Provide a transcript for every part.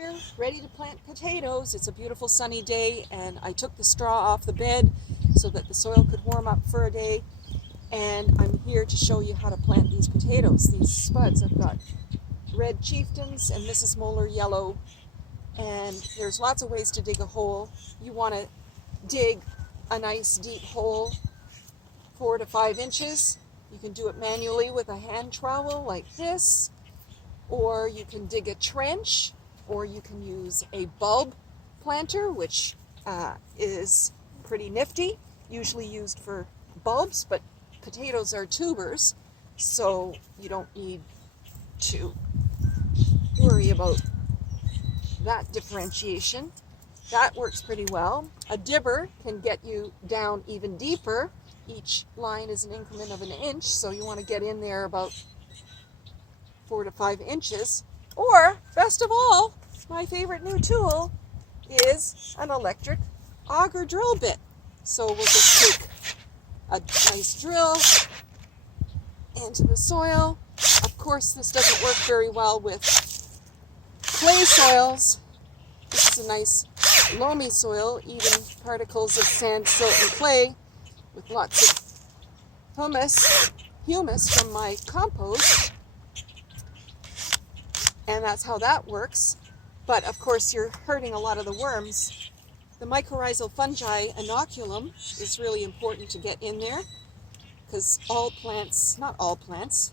Here, ready to plant potatoes. It's a beautiful sunny day and I took the straw off the bed so that the soil could warm up for a day, and I'm here to show you how to plant these potatoes, these spuds. I've got red chieftains and Mrs. Moeller yellow, and there's lots of ways to dig a hole. You want to dig a nice deep hole 4 to 5 inches. You can do it manually with a hand trowel like this, or you can dig a trench, or you can use a bulb planter, which is pretty nifty, usually used for bulbs, but potatoes are tubers, so you don't need to worry about that differentiation. That works pretty well. A dibber can get you down even deeper. Each line is an increment of an inch, so you want to get in there about 4 to 5 inches. Or, best of all, my favorite new tool is an electric auger drill bit. So we'll just take a nice drill into the soil. Of course, this doesn't work very well with clay soils. This is a nice loamy soil, even particles of sand, silt, and clay with lots of humus from my compost. And that's how that works. But of course you're hurting a lot of the worms. The mycorrhizal fungi inoculum is really important to get in there, because all plants, not all plants,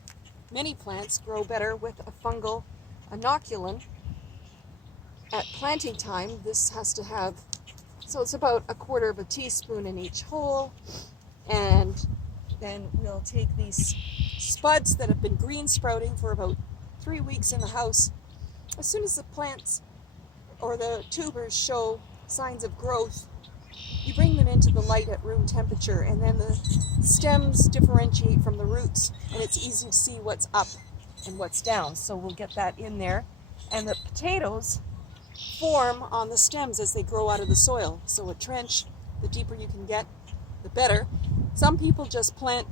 many plants grow better with a fungal inoculum. At planting time, this has to have, so it's about 1/4 teaspoon in each hole. And then we'll take these spuds that have been green sprouting for about 3 weeks in the house. As soon as the plants or the tubers show signs of growth, you bring them into the light at room temperature, and then the stems differentiate from the roots, and it's easy to see what's up and what's down. So we'll get that in there. And the potatoes form on the stems as they grow out of the soil. So a trench, the deeper you can get, the better. Some people just plant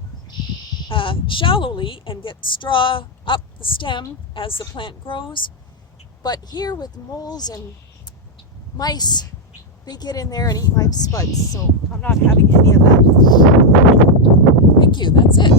shallowly and get straw up the stem as the plant grows. But here with moles and mice, they get in there and eat my spuds, so I'm not having any of that. Thank you, that's it.